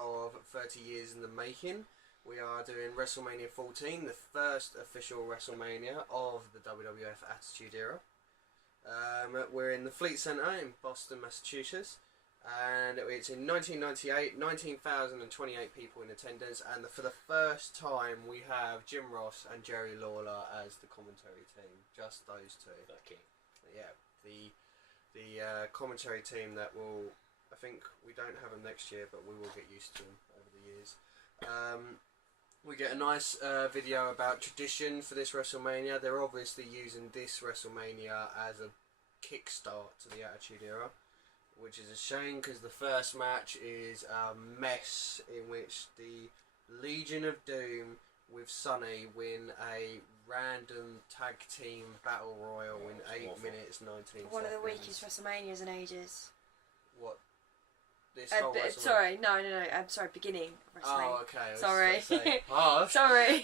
of 30 years in the making. We are doing Wrestlemania 14, the first official Wrestlemania of the WWF Attitude Era. We're in the Fleet Center in Boston, Massachusetts, and it's in 1998, 19,028 people in attendance, and for the first time we have Jim Ross and Jerry Lawler as the commentary team, just those two. Okay. Yeah, the commentary team that will, I think we don't have them next year, but we will get used to them over the years. We get a nice video about tradition for this WrestleMania. They're obviously using this WrestleMania as a kickstart to the Attitude Era, which is a shame because the first match is a mess in which the Legion of Doom with Sonny win a random tag team battle royal in 8 minutes 19 seconds. One of the weakest WrestleManias in ages. What? This whole WrestleMania? Sorry, no. I'm sorry, beginning of WrestleMania. Oh, okay. Sorry. Sorry. Sorry.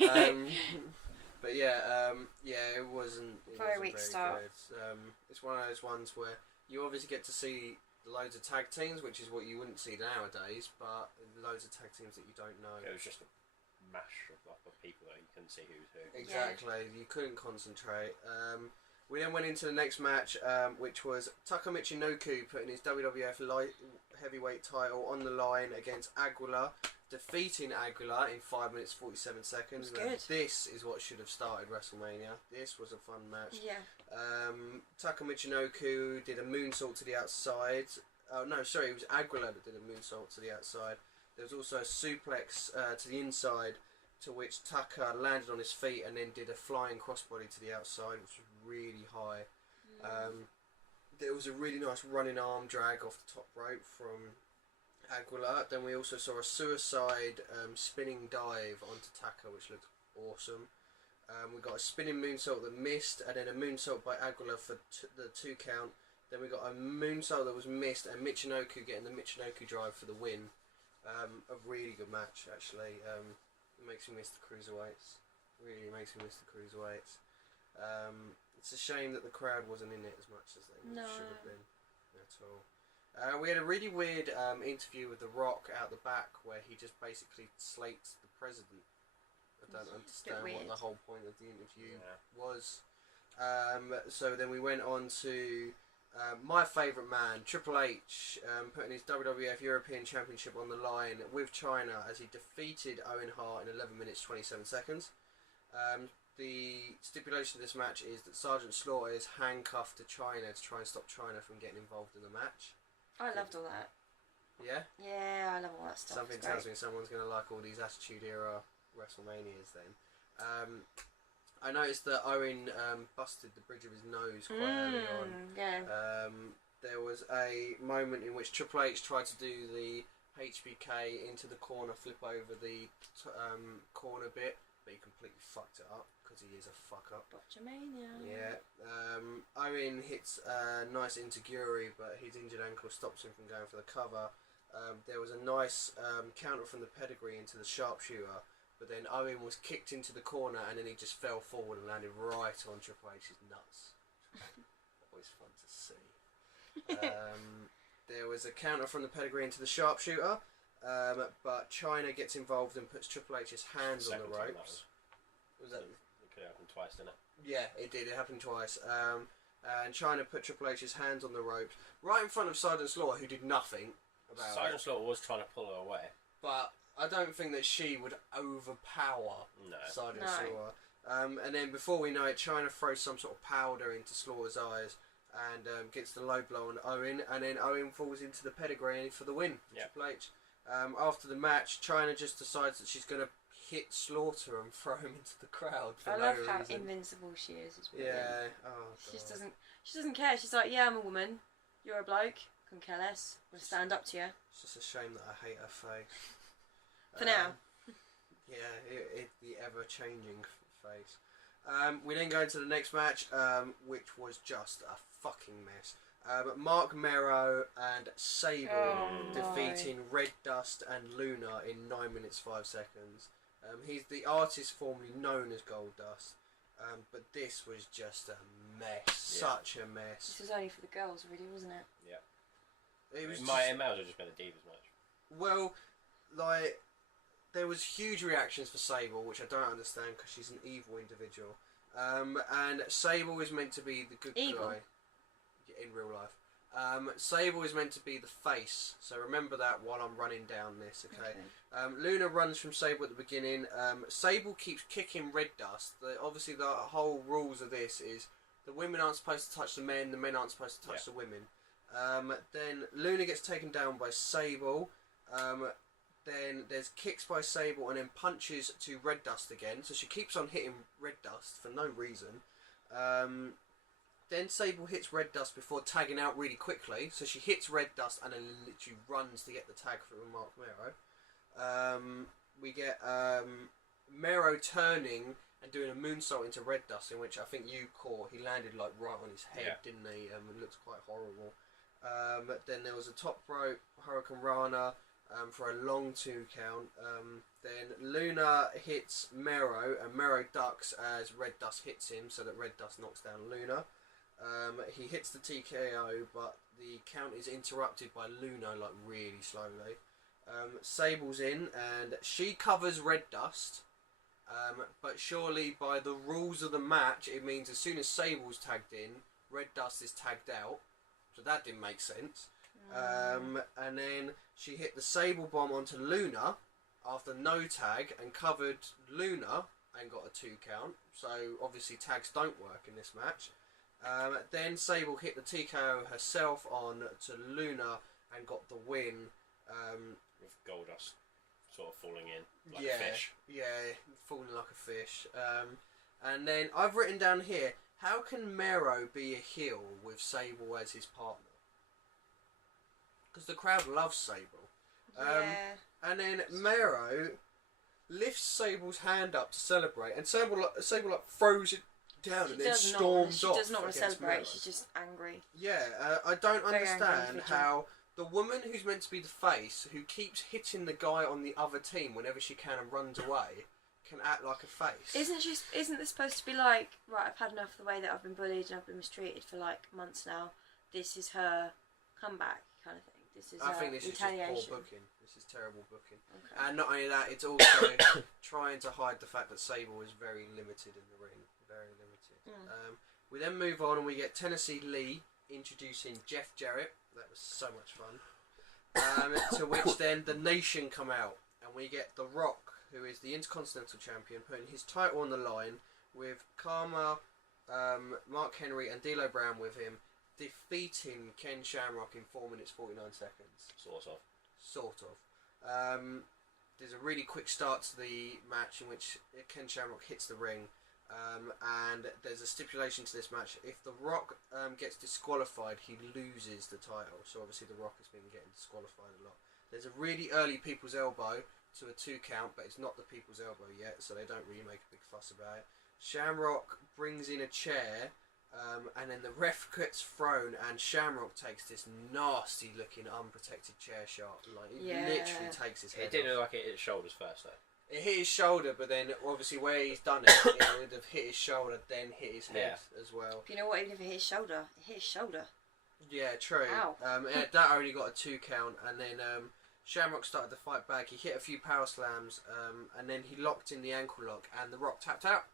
But yeah, it wasn't. Very weak start. Good. It's one of those ones where you obviously get to see loads of tag teams, which is what you wouldn't see nowadays, but loads of tag teams that you don't know. It was just a mash of people that you couldn't see who's who. Exactly, yeah. You couldn't concentrate. We then went into the next match, which was Taka Michinoku putting his WWF light heavyweight title on the line against Aguilar, defeating Aguilar in 5 minutes 47 seconds. Good. This is what should have started WrestleMania. This was a fun match. Yeah. Taka Michinoku did a moonsault to the outside. Oh no, sorry, it was Aguilar that did a moonsault to the outside. There was also a suplex to the inside, to which Taka landed on his feet and then did a flying crossbody to the outside, which was really high. There was a really nice running arm drag off the top rope from Aguilar. Then we also saw a suicide spinning dive onto Taka, which looked awesome. We got a spinning moonsault that missed, and then a moonsault by Aguilar for the 2 count. Then we got a moonsault that was missed, and Michinoku getting the Michinoku drive for the win. A really good match, actually. It makes me miss the cruiserweights. Really makes me miss the cruiserweights. It's a shame that the crowd wasn't in it as much as they should have been at all. We had a really weird interview with The Rock out the back where he just basically slates the president. I don't understand what the whole point of the interview was. So then we went on to my favourite man, Triple H, putting his WWF European Championship on the line with China as he defeated Owen Hart in 11 minutes 27 seconds. The stipulation of this match is that Sergeant Slaughter is handcuffed to China to try and stop China from getting involved in the match. I loved all that. Yeah? Yeah, I love all that stuff. Something tells me someone's going to like all these Attitude Era WrestleManias then. I noticed that Owen busted the bridge of his nose quite early on. Yeah. There was a moment in which Triple H tried to do the HBK into the corner, flip over the corner bit, but he completely fucked it up because he is a fuck up. Botchamania. Yeah. Owen hits a nice Intiguri, but his injured ankle stops him from going for the cover. There was a nice counter from the pedigree into the sharpshooter. But then Owen was kicked into the corner and then he just fell forward and landed right on Triple H's nuts. Always fun to see. There was a counter from the pedigree into the sharpshooter, but China gets involved and puts Triple H's hands on the ropes. Was that? It could happen twice, didn't it? Yeah, it did. It happened twice. And China put Triple H's hands on the ropes right in front of Sergeant Slaughter, who did nothing about Sergeant Slaughter was trying to pull her away. But I don't think that she would overpower Sergeant Slaughter. And then before we know it, China throws some sort of powder into Slaughter's eyes and gets the low blow on Owen, and then Owen falls into the pedigree for the win. Triple H. After the match, China just decides that she's going to hit Slaughter and throw him into the crowd for I no love reason. how invincible she is. It's brilliant. Yeah. Oh, God. She doesn't care. She's like, yeah, I'm a woman. You're a bloke. Couldn't care less. I'm gonna stand up to you. It's just a shame that I hate her face. For now. Yeah, the ever-changing face. We then go into the next match, which was just a fucking mess. Mark Mero and Sable defeating Red Dust and Luna in 9 minutes 5 seconds. He's the artist formerly known as Gold Dust, but this was just a mess, such a mess. This was only for the girls, really, wasn't it? Yeah. It was might as well just been a Divas match. Well, like, there was huge reactions for Sable, which I don't understand because she's an evil individual. And Sable is meant to be the good guy in real life. Sable is meant to be the face, so remember that while I'm running down this, okay? Luna runs from Sable at the beginning. Sable keeps kicking Red Dust. Obviously, the whole rules of this is the women aren't supposed to touch the men aren't supposed to touch the women. Then Luna gets taken down by Sable. Then there's kicks by Sable and then punches to Red Dust again. So she keeps on hitting Red Dust for no reason. Then Sable hits Red Dust before tagging out really quickly. So she hits Red Dust and then literally runs to get the tag for Mark Mero. We get Mero turning and doing a moonsault into Red Dust, in which I think you caught. He landed like right on his head, didn't he? It looks quite horrible. Then there was a top rope Hurricane Rana for a long 2 count. Then Luna hits Mero and Mero ducks as Red Dust hits him, so that Red Dust knocks down Luna. He hits the TKO, but the count is interrupted by Luna like really slowly. Sable's in and she covers Red Dust. But surely by the rules of the match, it means as soon as Sable's tagged in, Red Dust is tagged out. So that didn't make sense. And then she hit the Sable Bomb onto Luna after no tag and covered Luna and got a 2 count. So obviously tags don't work in this match. Then Sable hit the TKO herself on to Luna and got the win. With Goldust sort of falling in like a fish. Yeah, falling like a fish. And then I've written down here, how can Mero be a heel with Sable as his partner? Because the crowd loves Sable. And then Mero lifts Sable's hand up to celebrate, and Sable like throws it down and then storms off. She does not want to celebrate. Mero. She's just angry. Yeah, I don't Very understand how the woman who's meant to be the face, who keeps hitting the guy on the other team whenever she can and runs away, can act like a face. Isn't this supposed to be like, right, I've had enough of the way that I've been bullied and I've been mistreated for like months now. This is her comeback kind of thing. I think this retaliation. is just poor booking. This is terrible booking. Okay. And not only that, it's also trying to hide the fact that Sable is very limited in the ring. Very limited. We then move on and we get Tennessee Lee introducing Jeff Jarrett. That was so much fun. To which then the Nation come out and we get The Rock, who is the Intercontinental Champion, putting his title on the line with Karma, Mark Henry and D'Lo Brown with him, defeating Ken Shamrock in 4 minutes 49 seconds. Sort of. There's a really quick start to the match in which Ken Shamrock hits the ring, and there's a stipulation to this match. If The Rock gets disqualified, he loses the title. So obviously The Rock has been getting disqualified a lot. There's a really early People's Elbow to a 2 count, but it's not the People's Elbow yet, so they don't really make a big fuss about it. Shamrock brings in a chair, and then the ref gets thrown, and Shamrock takes this nasty looking unprotected chair shot. Like, it literally takes his head It didn't off. look like it hit his shoulders first though. It hit his shoulder, but then obviously where he's done it, it would have hit his shoulder, then hit his head as well. But you know what? Even if it hit his shoulder, it hit his shoulder. Yeah, true. Ow. That only got a 2 count, and then Shamrock started to fight back. He hit a few power slams, and then he locked in the ankle lock, and The Rock tapped out.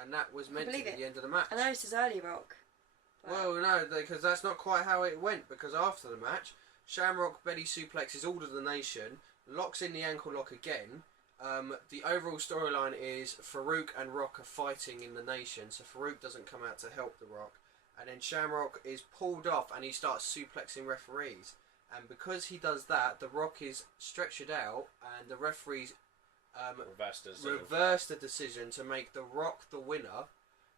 And that was meant to be the end of the match. I know this is early Rock. Well, no, because that's not quite how it went. Because after the match, Shamrock belly suplexes all of the Nation, locks in the ankle lock again. The overall storyline is Farouk and Rock are fighting in the Nation, so Farouk doesn't come out to help The Rock. And then Shamrock is pulled off and he starts suplexing referees. And because he does that, The Rock is stretchered out and the referees reverse the decision to make The Rock the winner.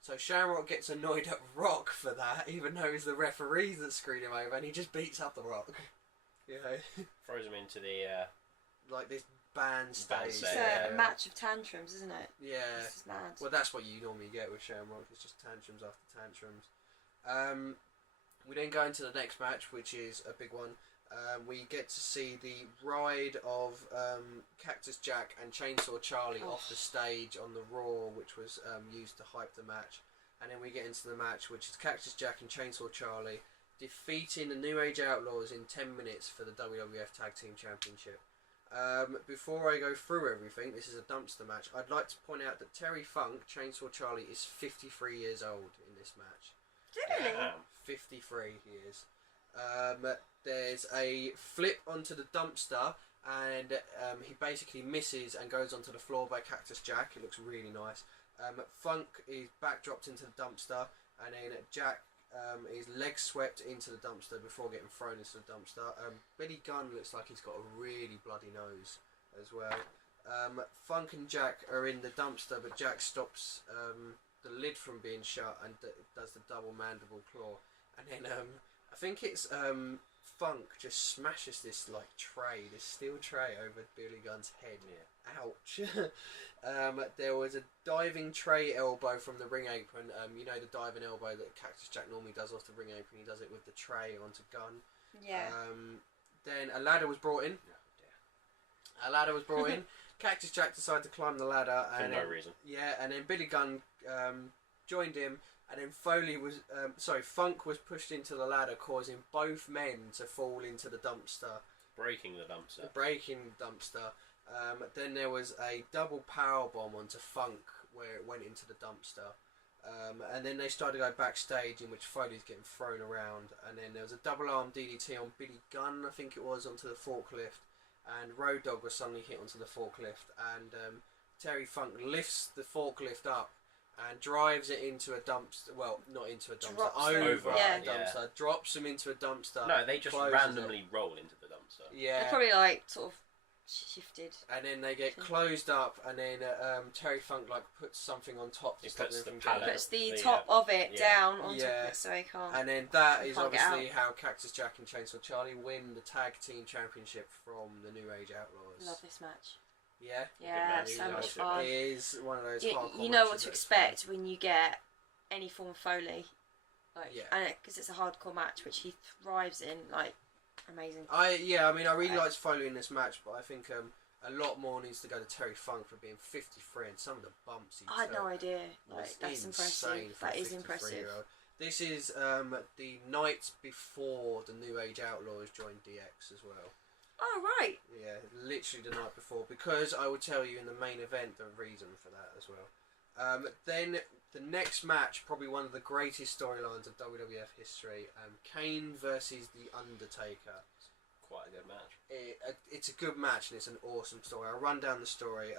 So Shamrock gets annoyed at Rock for that, even though it's the referees that screwed him over, and he just beats up The Rock. You know, throws him into the like this band stage. It's a match of tantrums, isn't it? Yeah. This is mad. Well, that's what you normally get with Shamrock. It's just tantrums after tantrums. We then go into the next match, which is a big one. We get to see the ride of Cactus Jack and Chainsaw Charlie off the stage on the Raw, which was used to hype the match. And then we get into the match, which is Cactus Jack and Chainsaw Charlie defeating the New Age Outlaws in 10 minutes for the WWF Tag Team Championship. Before I go through everything, this is a dumpster match. I'd like to point out that Terry Funk, Chainsaw Charlie, is 53 years old in this match. Really? Damn. 53 years. There's a flip onto the dumpster, and he basically misses and goes onto the floor by Cactus Jack. It looks really nice. Funk is backdropped into the dumpster, and then Jack is leg swept into the dumpster before getting thrown into the dumpster. Billy Gunn looks like he's got a really bloody nose as well. Funk and Jack are in the dumpster, but Jack stops the lid from being shut and does the double mandible claw. And then I think it's Funk just smashes this like tray, this steel tray over Billy Gunn's head. Yeah. Ouch. There was a diving tray elbow from the ring apron. You know the diving elbow that Cactus Jack normally does off the ring apron. He does it with the tray onto Gunn. Yeah. Then a ladder was brought in. A ladder was brought in. Cactus Jack decided to climb the ladder. For no reason. Yeah, and then Billy Gunn joined him, and then Funk was pushed into the ladder, causing both men to fall into the dumpster. Breaking the dumpster. Then there was a double power bomb onto Funk where it went into the dumpster. And then they started to go backstage, in which Foley's getting thrown around. And then there was a double arm DDT on Billy Gunn, I think it was, onto the forklift. And Road Dogg was suddenly hit onto the forklift. And Terry Funk lifts the forklift up and drives it into a dumpster. Well, not into a dumpster, over a dumpster. Drops him into a dumpster. No, they just randomly roll into the dumpster. Yeah. They're probably like sort of shifted. And then they get closed up, and then Terry Funk like puts something on top to stop them from getting He puts the top of it down onto it so he can't. And then that is obviously how Cactus Jack and Chainsaw Charlie win the tag team championship from the New Age Outlaws. Love this match. Yeah? Yeah, so much fun. It is one of those hardcore you know what to expect when you get any form of Foley. Because it's a hardcore match, which he thrives in, like, amazing. I really liked Foley in this match, but I think a lot more needs to go to Terry Funk for being 53 and some of the bumps he took. I had no idea. Like, that's impressive. That is impressive. This is the night before the New Age Outlaws joined DX as well. Oh, right. Yeah, literally the night before, because I will tell you in the main event the reason for that as well. Then the next match, probably one of the greatest storylines of WWF history, Kane versus The Undertaker. Quite a good match. It's a good match and it's an awesome story. I'll run down the story.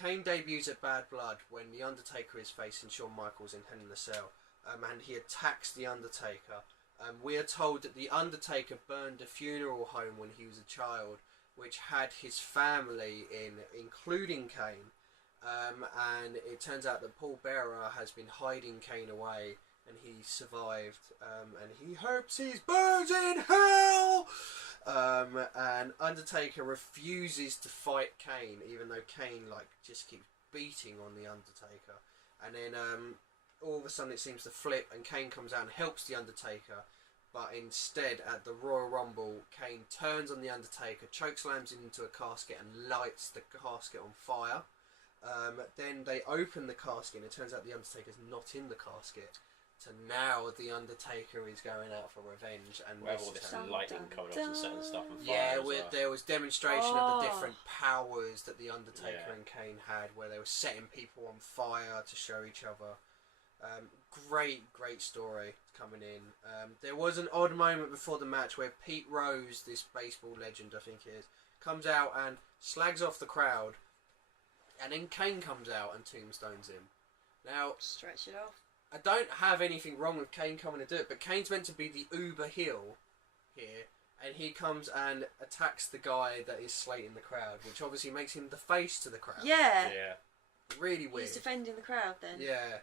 Kane debuts at Bad Blood when The Undertaker is facing Shawn Michaels in Hell in a Cell, and he attacks The Undertaker. We are told that The Undertaker burned a funeral home when he was a child, which had his family in, including Kane. And it turns out that Paul Bearer has been hiding Kane away, and he survived. And he hopes he's burns in hell. And Undertaker refuses to fight Kane, even though Kane just keeps beating on The Undertaker. And then all of a sudden it seems to flip, and Kane comes out and helps The Undertaker, but instead at the Royal Rumble, Kane turns on The Undertaker, chokeslams him into a casket and lights the casket on fire. Then they open the casket and it turns out The Undertaker's not in the casket. So now The Undertaker is going out for revenge, and we have all this lightning coming off and setting stuff on fire. Yeah, there was demonstration of the different powers that The Undertaker and Kane had, where they were setting people on fire to show each other. Great story coming in. There was an odd moment before the match where Pete Rose, this baseball legend I think it is, comes out and slags off the crowd, and then Kane comes out and tombstones him. Now, stretch it off. I don't have anything wrong with Kane coming to do it, but Kane's meant to be the uber heel here, and he comes and attacks the guy that is slating the crowd, which obviously makes him the face to the crowd. Yeah. Really weird. He's defending the crowd then. Yeah.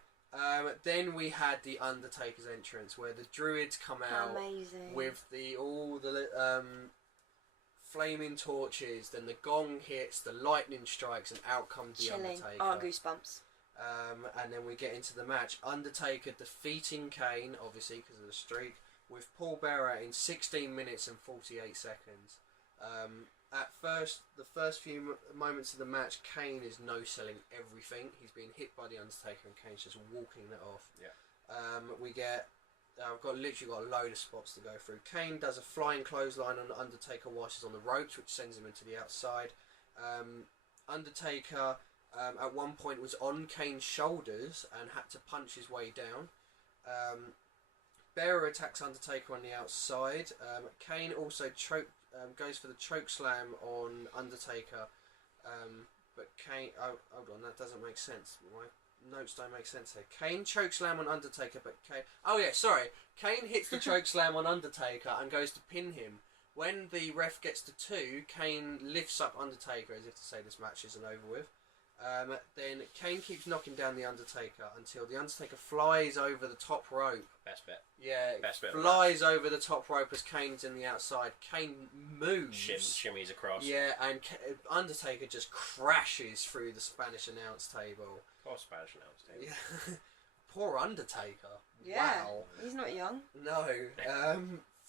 Then we had the Undertaker's entrance, where the Druids come out with all the flaming torches. Then the gong hits, the lightning strikes, and out comes the Undertaker. Oh, goosebumps. And then we get into the match. Undertaker defeating Kane, obviously because of the streak, with Paul Bearer in 16 minutes and 48 seconds. At first, the first few moments of the match, Kane is no-selling everything. He's being hit by The Undertaker and Kane's just walking it off. Yeah. We get I've literally got a load of spots to go through. Kane does a flying clothesline on Undertaker while she's on the ropes, which sends him into the outside. Undertaker at one point was on Kane's shoulders and had to punch his way down. Bearer attacks Undertaker on the outside. Kane also goes for the choke slam on Undertaker, but Kane... Oh, hold on, that doesn't make sense. My notes don't make sense here. Kane choke slam on Undertaker, but Kane... Oh yeah, sorry. Kane hits the choke slam on Undertaker and goes to pin him. When the ref gets to 2, Kane lifts up Undertaker as if to say this match isn't over with. Then Kane keeps knocking down the Undertaker until the Undertaker flies over the top rope. Best bit. Yeah, Best bit flies over the top rope as Kane's in the outside. Kane moves. Shimmies across. Yeah, and Undertaker just crashes through the Spanish announce table. Poor Spanish announce table. Yeah. Poor Undertaker. Yeah, Wow. he's not young. No.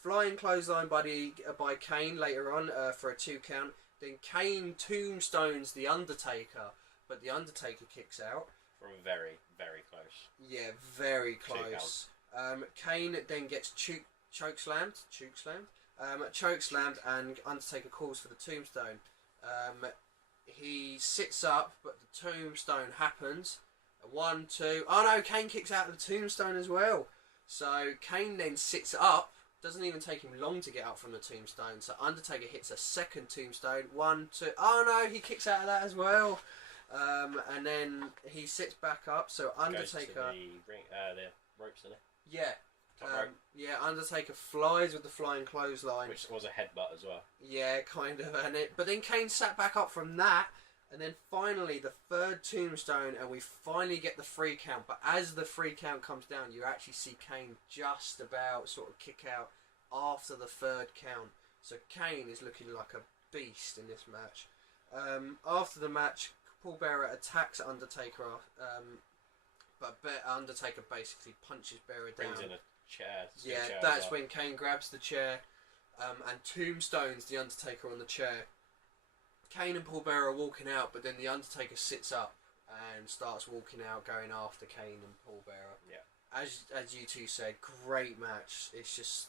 Flying clothesline by Kane later on for a 2 count. Then Kane tombstones the Undertaker, but the Undertaker kicks out. From very, very close. Yeah, very close. Kane then gets choke slammed, and Undertaker calls for the tombstone. He sits up, but the tombstone happens. 1, 2. Oh no, Kane kicks out of the tombstone as well. So Kane then sits up. Doesn't even take him long to get up from the tombstone. So Undertaker hits a second tombstone. 1, 2. Oh no, he kicks out of that as well. And then he sits back up. So Undertaker goes to the ropes, isn't it? Yeah. Top rope. Yeah, Undertaker flies with the flying clothesline. Which was a headbutt as well. Yeah, kind of. But then Kane sat back up from that. And then finally the 3rd tombstone, and we finally get the 3 count. But as the 3 count comes down, you actually see Kane just about sort of kick out after the 3rd count. So Kane is looking like a beast in this match. After the match, Paul Bearer attacks Undertaker, but Undertaker basically punches Bearer down. Brings in a chair. Yeah, that's when Kane grabs the chair and tombstones the Undertaker on the chair. Kane and Paul Bearer are walking out, but then the Undertaker sits up and starts walking out, going after Kane and Paul Bearer. Yeah. As you two said, great match. It's just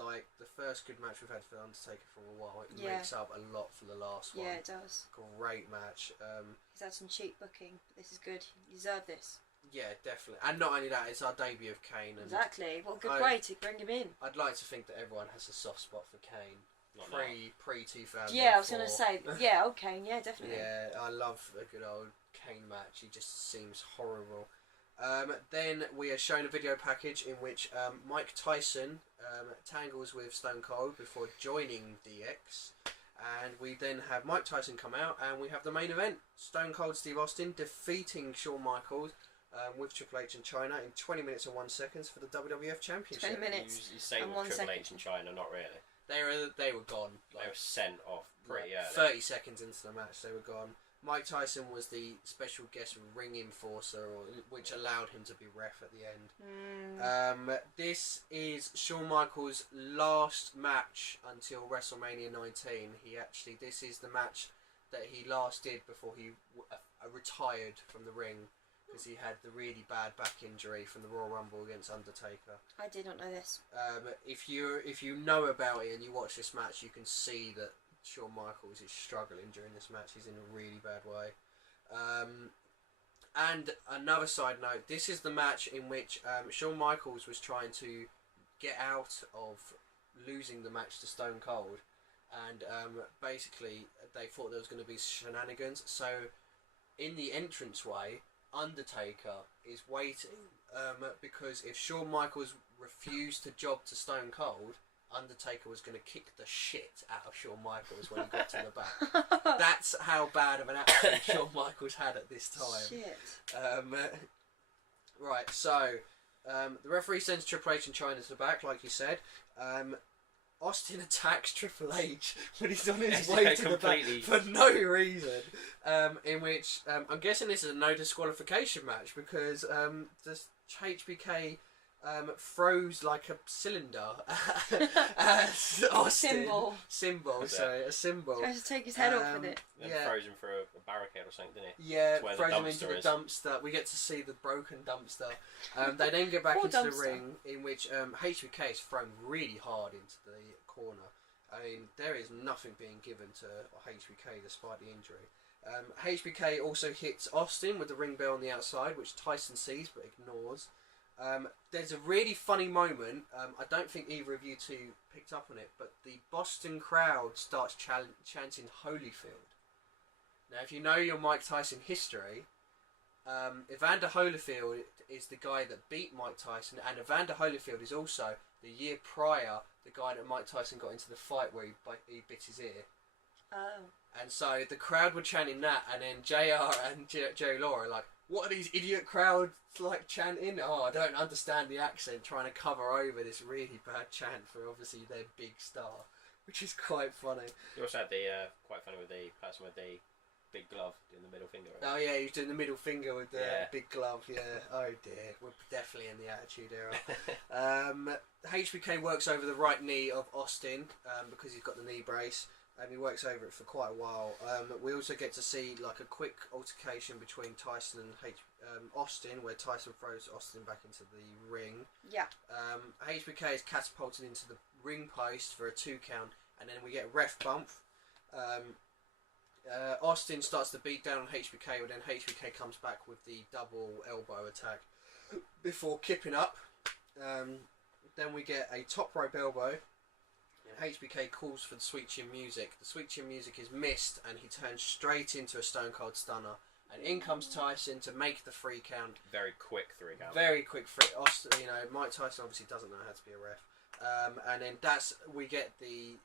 like the first good match we've had for Undertaker for a while. It makes up a lot for the last one. Yeah, it does. Great match. He's had some cheap booking, but this is good. You deserve this. Yeah, definitely. And not only that, it's our debut of Kane. And exactly. What a good way to bring him in. I'd like to think that everyone has a soft spot for Kane. Pre 2000. Yeah, I was going to say. Yeah, okay, yeah, definitely. Yeah, I love a good old Kane match. He just seems horrible. Then we are shown a video package in which Mike Tyson tangles with Stone Cold before joining DX. And we then have Mike Tyson come out, and we have the main event. Stone Cold Steve Austin defeating Shawn Michaels with Triple H in China in 20 minutes and 1 second for the WWF Championship. 20 minutes You say and with 1 Triple second. H in China, not really. They were gone. They were sent off pretty early. 30 seconds into the match, they were gone. Mike Tyson was the special guest ring enforcer, which allowed him to be ref at the end. This is Shawn Michaels' last match until WrestleMania 19. This is the match that he last did before he retired from the ring, because he had the really bad back injury from the Royal Rumble against Undertaker. I did not know this. If you know about it and you watch this match, you can see that Shawn Michaels is struggling during this match. He's in a really bad way. And another side note, this is the match in which Shawn Michaels was trying to get out of losing the match to Stone Cold, and basically they thought there was going to be shenanigans. So in the entranceway, Undertaker is waiting because if Shawn Michaels refused to job to Stone Cold, Undertaker was going to kick the shit out of Shawn Michaels when he got to the back. That's how bad of an attitude Shawn Michaels had at this time. Shit. Right, so the referee sends Triple H and China to the back, like you said. Austin attacks Triple H when he's on his way to the back for no reason. In which I'm guessing this is a no disqualification match because the HBK throws like a cylinder at Austin. Symbol. Sorry, a symbol. Tries to take his head off with it. Then throws him for a barricade or something, didn't he? Yeah, where the throws him into the dumpster is. dumpster. We get to see the broken dumpster. They then get back Poor into the dumpster. ring, in which HBK is thrown really hard into the corner. I mean, there is nothing being given to HBK despite the injury. HBK also hits Austin with the ring bell on the outside, which Tyson sees but ignores. There's a really funny moment. I don't think either of you two picked up on it, but the Boston crowd starts chanting Holyfield. Now, if you know your Mike Tyson history, Evander Holyfield is the guy that beat Mike Tyson, and Evander Holyfield is also, the year prior, the guy that Mike Tyson got into the fight where he bit his ear. Oh. And so the crowd were chanting that, and then JR and Jerry Lawler are like, what are these idiot crowds like chanting? Oh, I don't understand the accent, trying to cover over this really bad chant for obviously their big star, which is quite funny. You also had the quite funny with the person with the big glove doing the middle finger. Right? Oh yeah, he was doing the middle finger with the Yeah. big glove. Yeah. Oh dear, we're definitely in the Attitude Era. HBK works over the right knee of Austin because he's got the knee brace. He works over it for quite a while. We also get to see like a quick altercation between Tyson and Austin, where Tyson throws Austin back into the ring. Yeah. HBK is catapulted into the ring post for a 2 count, and then we get a ref bump. Austin starts to beat down on HBK, but then HBK comes back with the double elbow attack before kipping up. Then we get a top rope elbow. HBK calls for the Sweet Chin Music. The Sweet Chin Music is missed, and he turns straight into a Stone Cold Stunner. And in comes Tyson to make the 3 count. Very quick 3 count. Very quick 3. Austin, Mike Tyson obviously doesn't know how to be a ref. And then we get the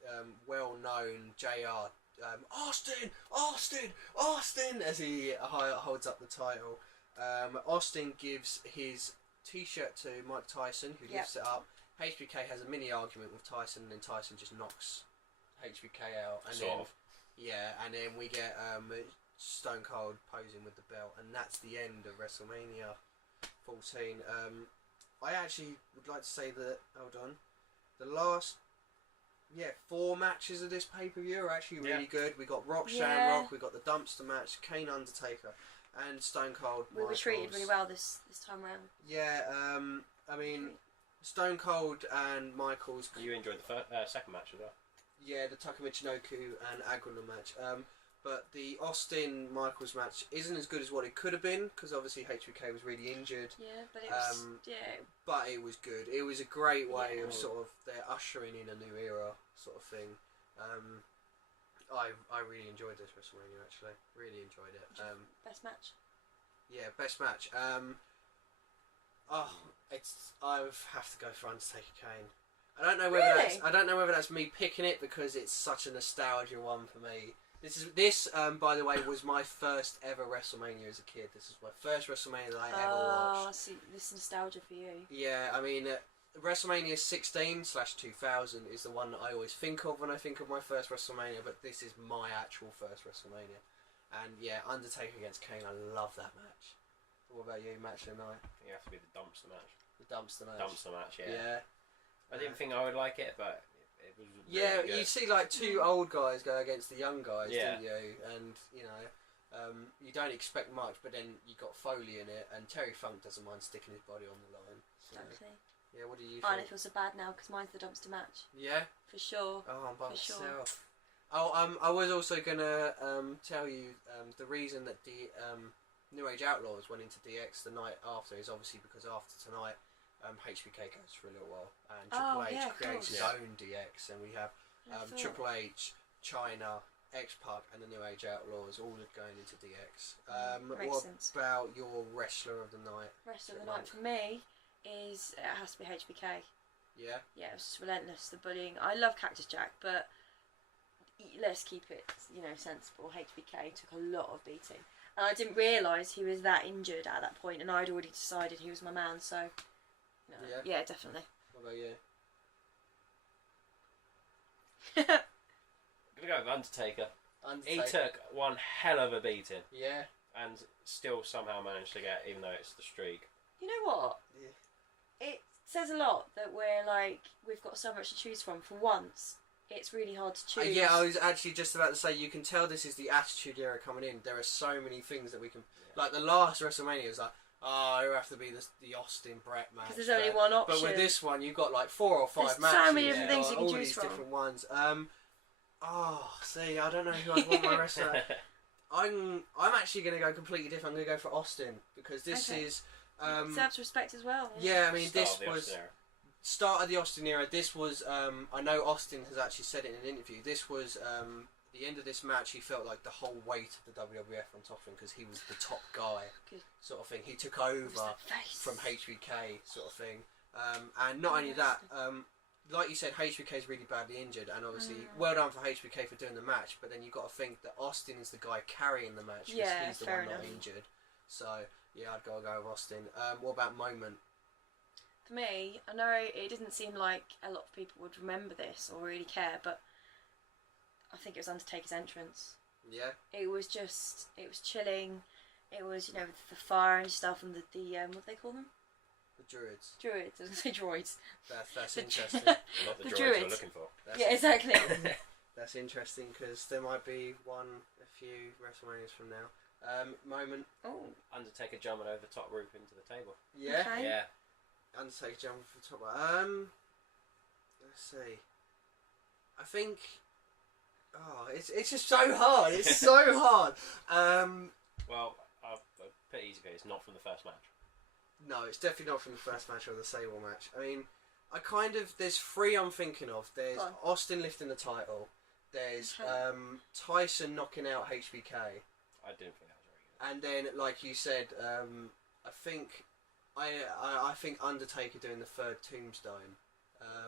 well-known JR Austin, Austin, Austin as he holds up the title. Austin gives his T-shirt to Mike Tyson, who lifts it up. HBK has a mini argument with Tyson, and then Tyson just knocks HBK out. And and then we get Stone Cold posing with the belt, and that's the end of Wrestlemania 14. I actually would like to say that, the last 4 matches of this pay-per-view are actually really good. We got Rock Shamrock, we got the dumpster match, Kane Undertaker, and Stone Cold We were treated really well this time round. Yeah, I mean, Stone Cold and Michaels. You enjoyed the second match as well. Yeah, the Taka Michinoku and Aguilar match. But the Austin Michaels match isn't as good as what it could have been, because obviously HBK was really injured. Yeah, but it was but it was good. It was a great way of sort of they're ushering in a new era sort of thing. I really enjoyed this WrestleMania actually. Really enjoyed it. Best match. Yeah, best match. I have to go for Undertaker Kane. I don't know whether that's me picking it because it's such a nostalgia one for me. This by the way was my first ever WrestleMania as a kid. This is my first WrestleMania that I ever watched. Oh, see, this nostalgia for you. Yeah, I mean WrestleMania 16/2000 is the one that I always think of when I think of my first WrestleMania, but this is my actual first WrestleMania. And yeah, Undertaker against Kane, I love that match. What about you, match of the night? It has to be the dumpster match. The dumpster match. Dumpster match, yeah. Yeah. I didn't think I would like it, but it was really good. You see like 2 old guys go against the young guys, Yeah. didn't you? And you don't expect much, but then you got Foley in it, and Terry Funk doesn't mind sticking his body on the line. So, Exactly. yeah, what do you I don't think? feel so bad now because mine's the dumpster match. Yeah. For sure. Oh, I'm by For sure. myself. Oh, I was also gonna tell you the reason that the New Age Outlaws went into DX the night after is obviously because after tonight, HBK goes for a little while, and Triple H creates his own DX, and we have Triple H, China, X-Pac, and the New Age Outlaws all going into DX. What sense. about your wrestler of the night? Rest of the night for me is it has to be HBK. Yeah. Yeah, it was just relentless. The bullying. I love Cactus Jack, but let's keep it sensible. HBK took a lot of beating, and I didn't realise he was that injured at that point, and I'd already decided he was my man. So, yeah, definitely. What about you? I'm gonna go with Undertaker. He took one hell of a beating. Yeah. And still somehow managed to get, even though it's the streak. You know what? Yeah. It says a lot that we've got so much to choose from for once. it's really hard to choose. Yeah, I was actually just about to say, you can tell this is the Attitude Era coming in. There are so many things that we can... Like, the last WrestleMania was like, it'll have to be the Austin-Brett match. Because there's only one option. But with this one, you've got like 4 or 5 there's matches. so many different things you can all choose these from. different ones. See, I don't know who I'd want my wrestler. I'm actually going to go completely different. I'm going to go for Austin, because this is... deserves respect as well. Yeah, I mean, this was... Start of the Austin era. This was, I know Austin has actually said it in an interview, this was, the end of this match, he felt like the whole weight of the WWF on top of him, because he was the top guy, sort of thing. He took over from HBK, sort of thing. And not only that, like you said, HBK is really badly injured, and obviously, well done for HBK for doing the match, but then you've got to think that Austin is the guy carrying the match, because he's the one not injured. So, yeah, I'd go with Austin. What about Moment? For me, I know it doesn't seem like a lot of people would remember this or really care, but I think it was Undertaker's entrance. Yeah. It was chilling. It was, the fire and stuff, and the what do they call them? The druids. Druids. I was going to say droids. That's interesting. Not the droids you're looking for. Yeah, exactly. That's interesting, because there might be a few WrestleManias from now. Moment. Oh. Undertaker jumping over the top rope into the table. Yeah. Okay. Yeah. Undertaker jumping from the top. Let's see. I think. It's just so hard. It's so hard. Well, I'll put it easy. It's not from the first match. No, it's definitely not from the first match or the Sable match. I mean, there's 3 I'm thinking of. There's Austin lifting the title. There's Tyson knocking out HBK. I didn't think that was very good. And then, like you said, I think Undertaker doing the 3rd Tombstone.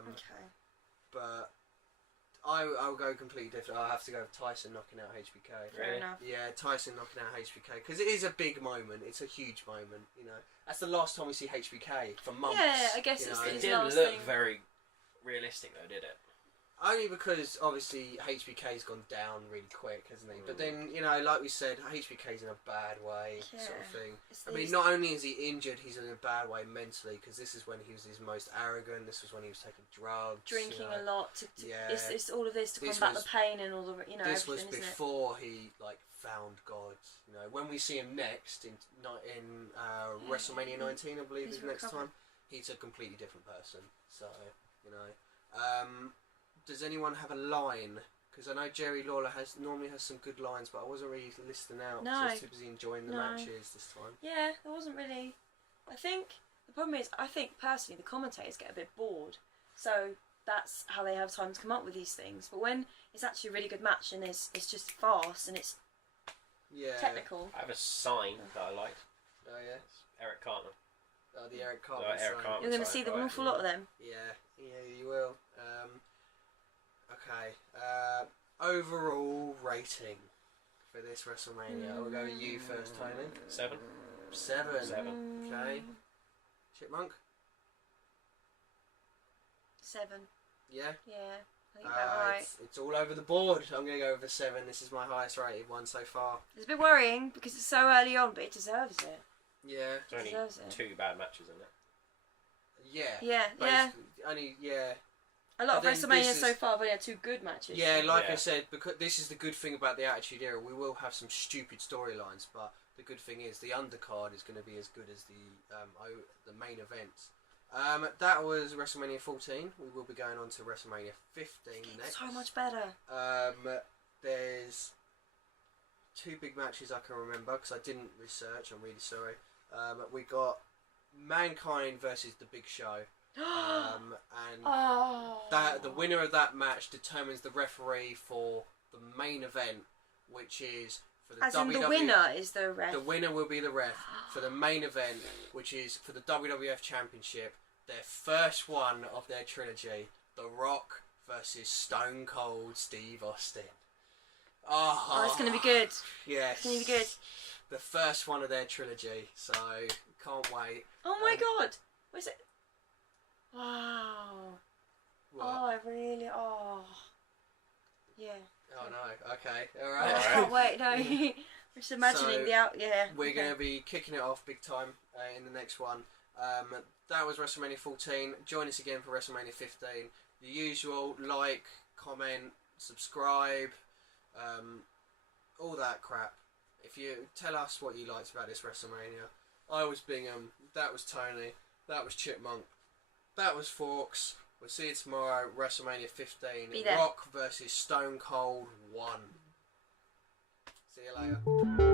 Okay. But I'll go completely different. I'll have to go with Tyson knocking out HBK. Fair enough. Yeah, Tyson knocking out HBK, because it is a big moment. It's a huge moment. That's the last time we see HBK for months. Yeah, I guess it's It his didn't last look thing. very realistic, though, did it? Only because, obviously, HBK's gone down really quick, hasn't he? But then, like we said, HBK's in a bad way, sort of thing. I mean, not only is he injured, he's in a bad way mentally, because this is when he was his most arrogant, this was when he was taking drugs. Drinking a lot. Yeah. It's all of this to combat the pain and all the, This was everything, before he, found God. When we see him next, in WrestleMania 19, I believe is next time, he's a completely different person. So, does anyone have a line? Because I know Jerry Lawler normally has some good lines, but I wasn't really listening out. No. So I was too busy enjoying the matches this time. Yeah, there wasn't really. I think the problem is, personally the commentators get a bit bored, so that's how they have time to come up with these things. But when it's actually a really good match and it's just fast and it's technical. I have a sign that I liked. Oh yeah. It's Eric Cartman. Oh, the Eric Cartman sign. You're going to see an awful lot of them. Yeah, you will. Okay. Overall rating for this WrestleMania. We'll go with you first, Tony. 7. 7. Okay. Chipmunk? 7. Yeah? Yeah, I think about right. It's all over the board. I'm going to go with a 7. This is my highest rated one so far. It's a bit worrying because it's so early on, but it deserves it. Yeah. It's only 2 bad matches, isn't it? Yeah. Yeah. A lot of WrestleMania so far, but had 2 good matches. Yeah, I said, because this is the good thing about the Attitude Era. We will have some stupid storylines, but the good thing is the undercard is going to be as good as the main event. That was WrestleMania 14. We will be going on to WrestleMania 15 next. So much better. There's 2 big matches I can remember because I didn't research. I'm really sorry. We got Mankind versus The Big Show. And the winner of that match determines the referee for the main event, which is for the WWE. The winner is the ref. The winner will be the ref for the main event, which is for the WWF Championship, their first one of their trilogy: The Rock versus Stone Cold Steve Austin. Oh, it's going to be good. Yes, it's going to be good. The first one of their trilogy, so can't wait. Oh my god, was it? Wow. What? Yeah. Oh no, okay, alright. I can't wait, no. I'm just imagining We're going to be kicking it off big time in the next one. That was WrestleMania 14. Join us again for WrestleMania 15. The usual, comment, subscribe, all that crap. If you tell us what you liked about this WrestleMania. I was Bingham, that was Tony, that was Chipmunk, that was Forks. We'll see you tomorrow, WrestleMania 15. Be there. Rock versus Stone Cold 1. See you later.